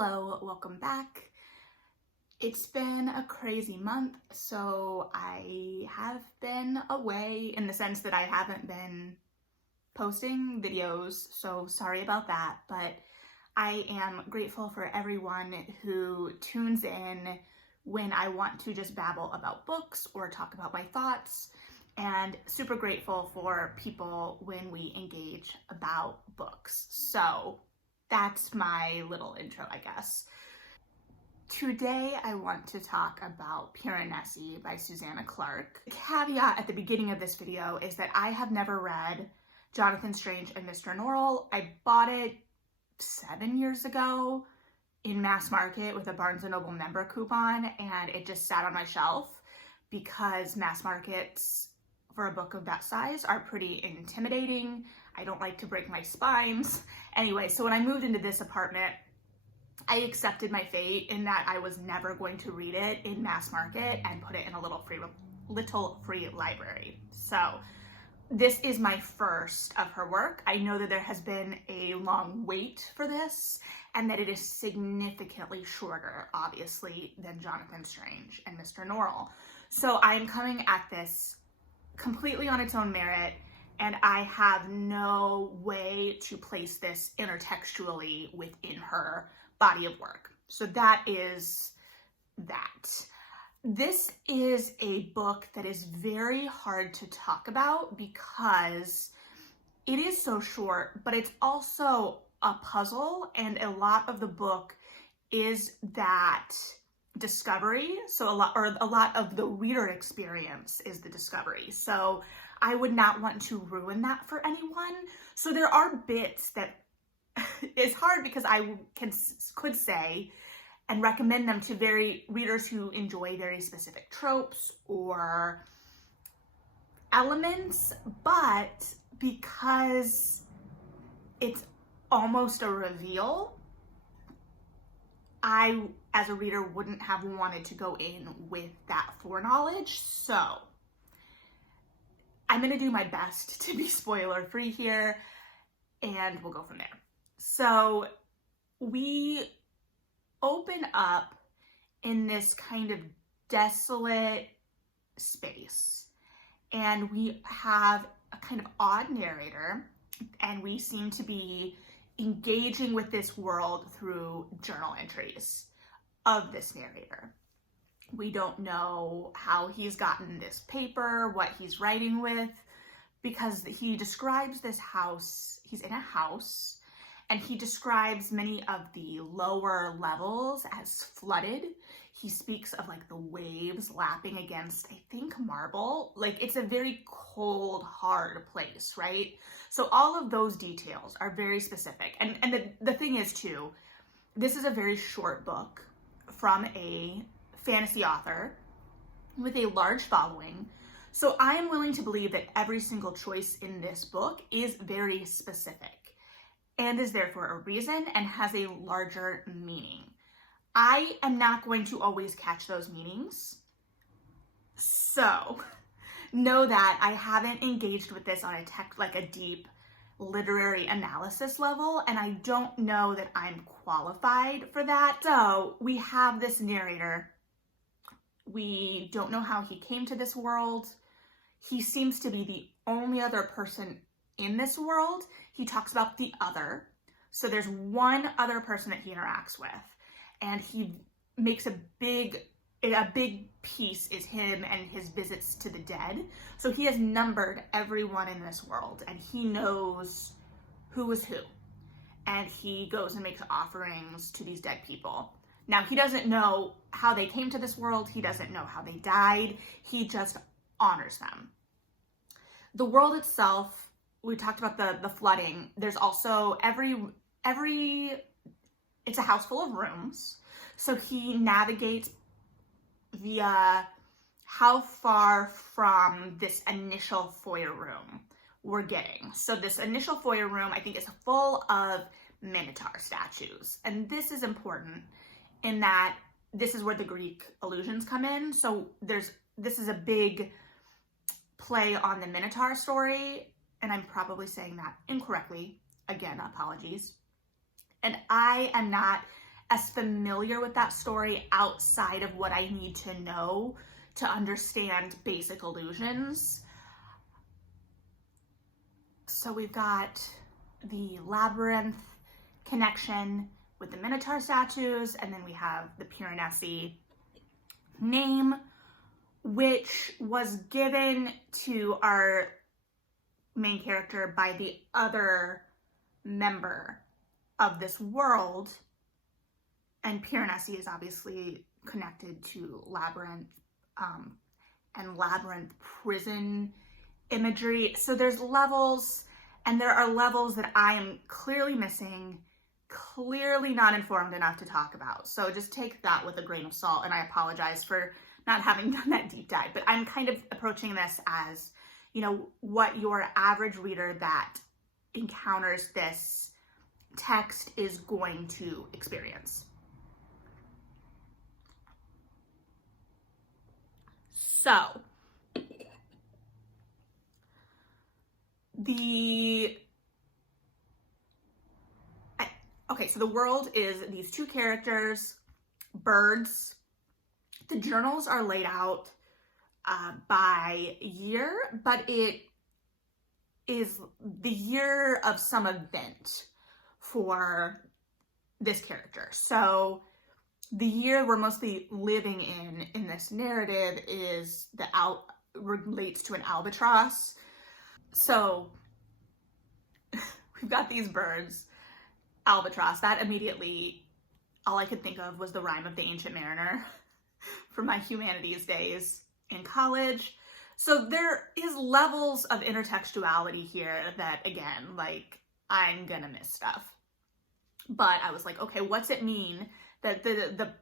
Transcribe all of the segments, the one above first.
Hello, welcome back. It's been a crazy month, so I have been away in the sense that I haven't been posting videos, so sorry about that, but I am grateful for everyone who tunes in when I want to just babble about books or talk about my thoughts, and super grateful for people when we engage about books. So that's my little intro, I guess. Today I want to talk about Piranesi by Susanna Clarke. The caveat at the beginning of this video is that I have never read Jonathan Strange and Mr. Norrell. I bought it 7 years ago in mass market with a Barnes & Noble member coupon, and it just sat on my shelf because mass markets for a book of that size are pretty intimidating. I don't like to break my spines. Anyway, so when I moved into this apartment, I accepted my fate in that I was never going to read it in mass market and put it in a little free library. So this is my first of her work. I know that there has been a long wait for this and that it is significantly shorter, obviously, than Jonathan Strange and Mr. Norrell. So I'm coming at this completely on its own merit, and I have no way to place this intertextually within her body of work. So that is that. This is a book that is very hard to talk about because it is so short, but it's also a puzzle, and a lot of the book is that discovery. So a lot of the reader experience is the discovery. So I would not want to ruin that for anyone. So there are bits that it's hard because I could say and recommend them to readers who enjoy very specific tropes or elements, but because it's almost a reveal, I, as a reader, wouldn't have wanted to go in with that foreknowledge. So I'm going to do my best to be spoiler free here, and we'll go from there. So we open up in this kind of desolate space, and we have a kind of odd narrator, and we seem to be engaging with this world through journal entries of this narrator. We don't know how he's gotten this paper, what he's writing with, because he describes this house. He's in a house, and he describes many of the lower levels as flooded. He speaks of like the waves lapping against, I think, marble. Like, it's a very cold, hard place, right? So all of those details are very specific. And the thing is too, this is a very short book from a fantasy author with a large following. So I am willing to believe that every single choice in this book is very specific and is there for a reason and has a larger meaning. I am not going to always catch those meanings. So know that I haven't engaged with this on a deep literary analysis level, and I don't know that I'm qualified for that. So we have this narrator. We don't know how he came to this world. He seems to be the only other person in this world. He talks about the other. So there's one other person that he interacts with, and he makes a big piece is him and his visits to the dead. So he has numbered everyone in this world, and he knows who is who. And he goes and makes offerings to these dead people. Now, he doesn't know how they came to this world. He doesn't know how they died. He just honors them. The world itself, we talked about the flooding. There's also it's a house full of rooms. So he navigates via how far from this initial foyer room we're getting. So this initial foyer room, I think, is full of Minotaur statues. And this is important in that this is where the Greek allusions come in. So this is a big play on the Minotaur story, and I'm probably saying that incorrectly. Again, apologies. And I am not as familiar with that story outside of what I need to know to understand basic illusions. So we've got the labyrinth connection with the Minotaur statues, and then we have the Piranesi name, which was given to our main character by the other member of this world. And Piranesi is obviously connected to labyrinth and labyrinth prison imagery. So there's levels, and there are levels that I am clearly missing, clearly not informed enough to talk about. So just take that with a grain of salt, and I apologize for not having done that deep dive, but I'm kind of approaching this as, you know, what your average reader that encounters this text is going to experience. So, so the world is these two characters, birds. The journals are laid out by year, but it is the year of some event for this character. So the year we're mostly living in this narrative is relates to an albatross. So we've got these birds, albatross. That immediately, all I could think of was the rhyme of the Ancient Mariner from my humanities days in college. So there is levels of intertextuality here that, again, like, I'm gonna miss stuff. But I was like, okay, what's it mean that the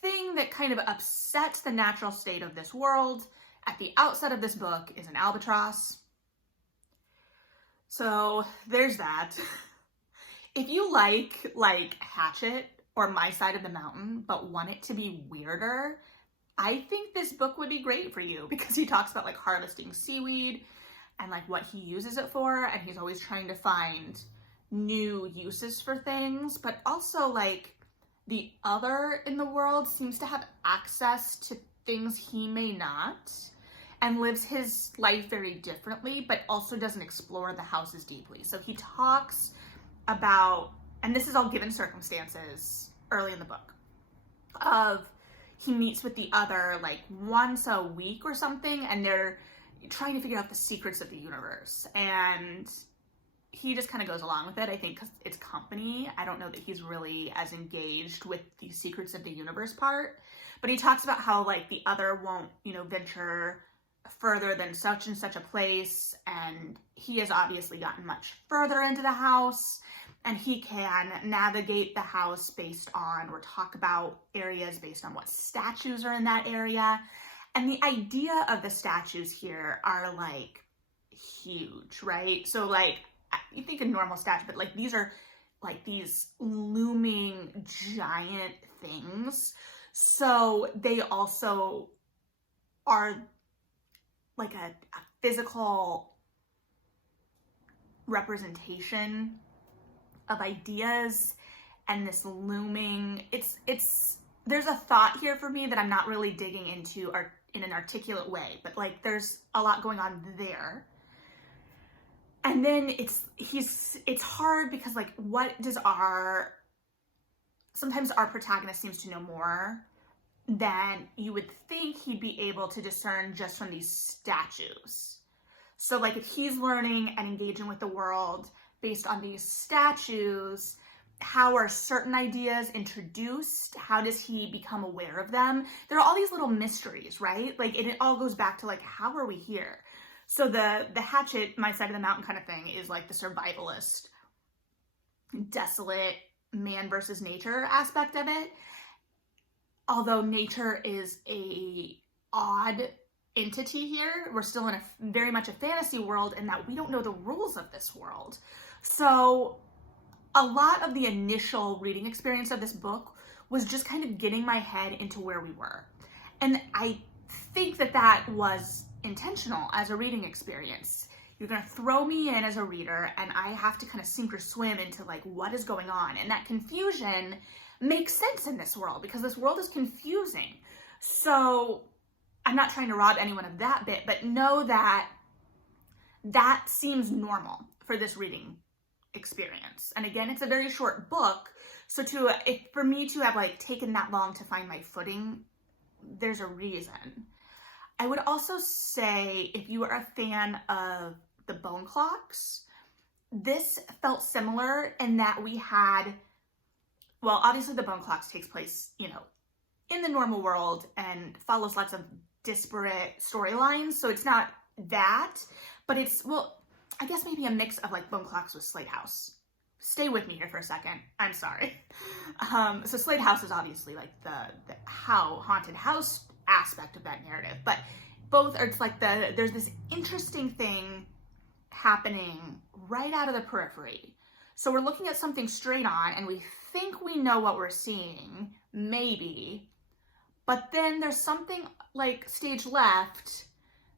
thing that kind of upsets the natural state of this world at the outset of this book is an albatross? So there's that. If you like Hatchet or My Side of the Mountain, but want it to be weirder, I think this book would be great for you, because he talks about like harvesting seaweed and like what he uses it for, and he's always trying to find new uses for things, but also like the other in the world seems to have access to things he may not, and lives his life very differently, but also doesn't explore the houses deeply. So he talks about, and this is all given circumstances early in the book, of he meets with the other like once a week or something, and they're trying to figure out the secrets of the universe. And he just kind of goes along with it, I think, because it's company. I don't know that he's really as engaged with the secrets of the universe part. But he talks about how like the other won't, you know, venture further than such and such a place. And he has obviously gotten much further into the house, and he can navigate the house based on, or talk about areas based on what statues are in that area. And the idea of the statues here are like huge, right? So like, you think a normal statue, but like these are like these looming giant things. So they also are like a physical representation of ideas, and this looming, there's a thought here for me that I'm not really digging into in an articulate way, but like there's a lot going on there. And then it's hard because like, sometimes our protagonist seems to know more than you would think he'd be able to discern just from these statues. So like, if he's learning and engaging with the world based on these statues, how are certain ideas introduced? How does he become aware of them? There are all these little mysteries, right? Like, and it all goes back to like, how are we here? So the Hatchet, My Side of the Mountain kind of thing is like the survivalist, desolate man versus nature aspect of it. Although nature is a odd entity here, we're still in very much a fantasy world, in that we don't know the rules of this world. So a lot of the initial reading experience of this book was just kind of getting my head into where we were. And I think that was intentional as a reading experience. You're going to throw me in as a reader, and I have to kind of sink or swim into like what is going on. And that confusion make sense in this world because this world is confusing. So I'm not trying to rob anyone of that bit, but know that that seems normal for this reading experience. And again, it's a very short book. So for me to have like taken that long to find my footing, there's a reason. I would also say if you are a fan of the Bone Clocks, this felt similar in that we had, well, obviously the Bone Clocks takes place, you know, in the normal world and follows lots of disparate storylines. So it's not that, but it's, well, I guess maybe a mix of like Bone Clocks with Slade House. Stay with me here for a second. I'm sorry. So Slade House is obviously like the haunted house aspect of that narrative, but both are, it's like there's this interesting thing happening right out of the periphery. So we're looking at something straight on and we think we know what we're seeing, maybe, but then there's something like stage left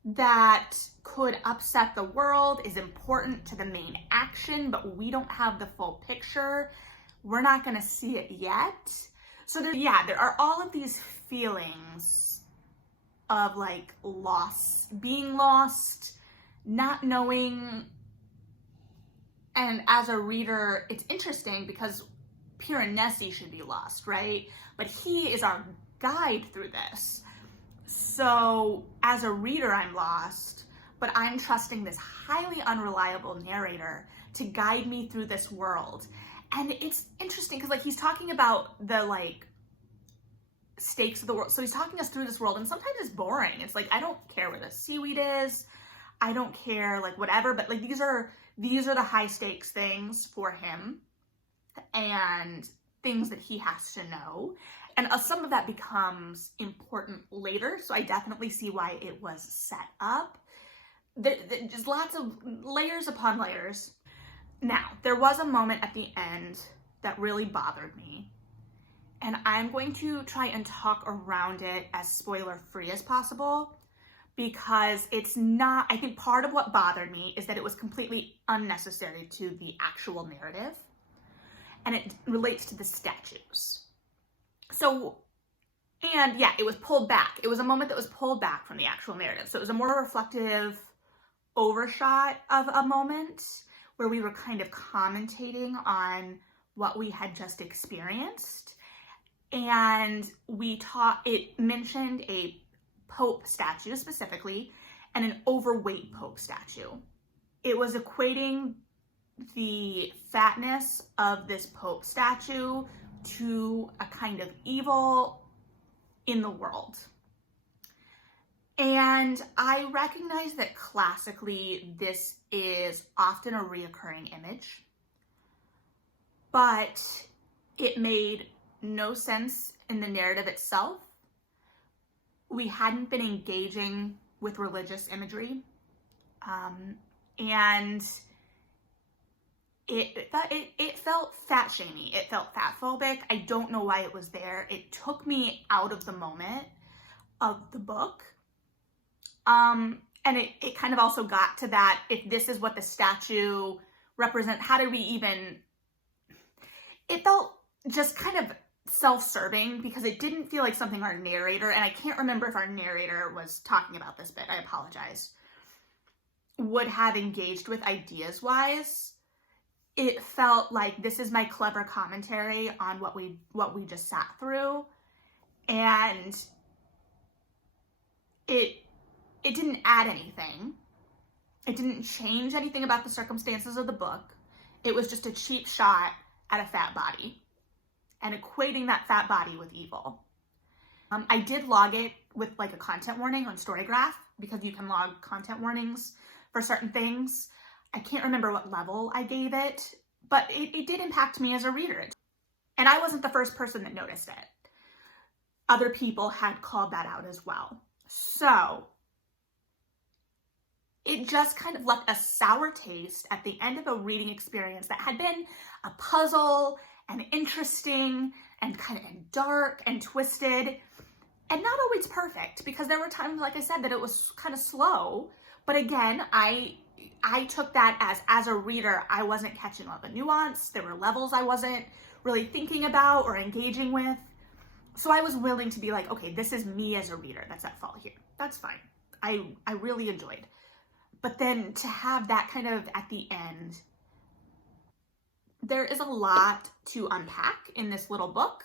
that could upset the world, is important to the main action, but we don't have the full picture. We're not gonna see it yet. So there are all of these feelings of like loss, being lost, not knowing. And as a reader, it's interesting because Piranesi should be lost, right? But he is our guide through this. So as a reader, I'm lost, but I'm trusting this highly unreliable narrator to guide me through this world. And it's interesting because like he's talking about the like stakes of the world. So he's talking us through this world and sometimes it's boring. It's like, I don't care where the seaweed is. I don't care like whatever, but like these are the high stakes things for him and things that he has to know. And some of that becomes important later. So I definitely see why it was set up. Just lots of layers upon layers. Now, there was a moment at the end that really bothered me. And I'm going to try and talk around it as spoiler-free as possible because it's not, I think part of what bothered me is that it was completely unnecessary to the actual narrative. And it relates to the statues. So, and yeah, it was pulled back. It was a moment that was pulled back from the actual narrative. So it was a more reflective overshot of a moment where we were kind of commentating on what we had just experienced. And it mentioned a Pope statue specifically and an overweight Pope statue. It was equating the fatness of this Pope statue to a kind of evil in the world. And I recognize that classically this is often a reoccurring image, but it made no sense in the narrative itself. We hadn't been engaging with religious imagery, and it felt fat shamey. It felt fat phobic. I don't know why it was there. It took me out of the moment of the book. And it kind of also got to that, if this is what the statue represents, how did we even, it felt just kind of self-serving because it didn't feel like something our narrator, and I can't remember if our narrator was talking about this bit, I apologize, would have engaged with ideas-wise. It felt like this is my clever commentary on what we just sat through, and it didn't add anything. It didn't change anything about the circumstances of the book. It was just a cheap shot at a fat body and equating that fat body with evil. I did log it with like a content warning on Storygraph because you can log content warnings for certain things. I can't remember what level I gave it, but it did impact me as a reader. And I wasn't the first person that noticed it. Other people had called that out as well. So it just kind of left a sour taste at the end of a reading experience that had been a puzzle and interesting and kind of dark and twisted and not always perfect, because there were times, like I said, that it was kind of slow. But again, I took that as a reader, I wasn't catching all the nuance. There were levels I wasn't really thinking about or engaging with. So I was willing to be like, okay, this is me as a reader that's at fault here. That's fine. I really enjoyed. But then to have that kind of at the end, there is a lot to unpack in this little book.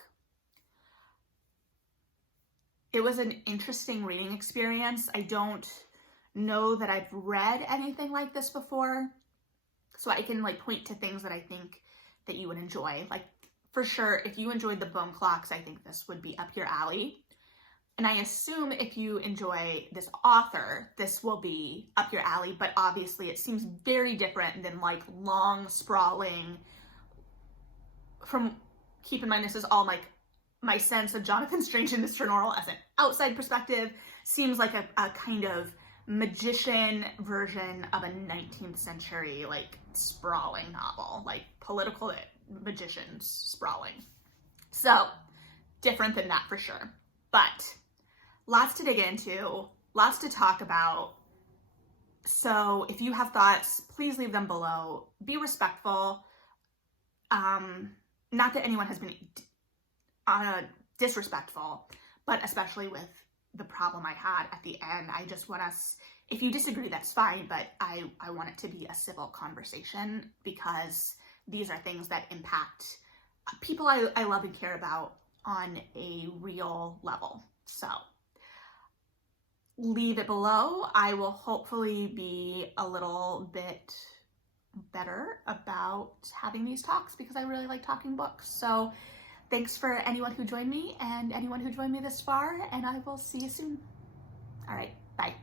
It was an interesting reading experience. I don't know that I've read anything like this before, so I can like point to things that I think that you would enjoy. Like for sure, if you enjoyed the bone clocks, I think this would be up your alley. And I assume if you enjoy this author, this will be up your alley, but obviously it seems very different than like long, sprawling, keep in mind, this is all like my sense of Jonathan Strange and Mr. Norrell as an outside perspective, seems like a kind of magician version of a 19th century like sprawling novel, like political magicians sprawling. So different than that for sure, but lots to dig into, lots to talk about. So if you have thoughts, please leave them below. Be respectful. Not that anyone has been disrespectful, but especially with the problem I had at the end, I just want us, if you disagree, that's fine, but I want it to be a civil conversation, because these are things that impact people I love and care about on a real level. So leave it below. I will hopefully be a little bit better about having these talks, because I really like talking books. So thanks for anyone who joined me and anyone who joined me this far, and I will see you soon. All right, bye.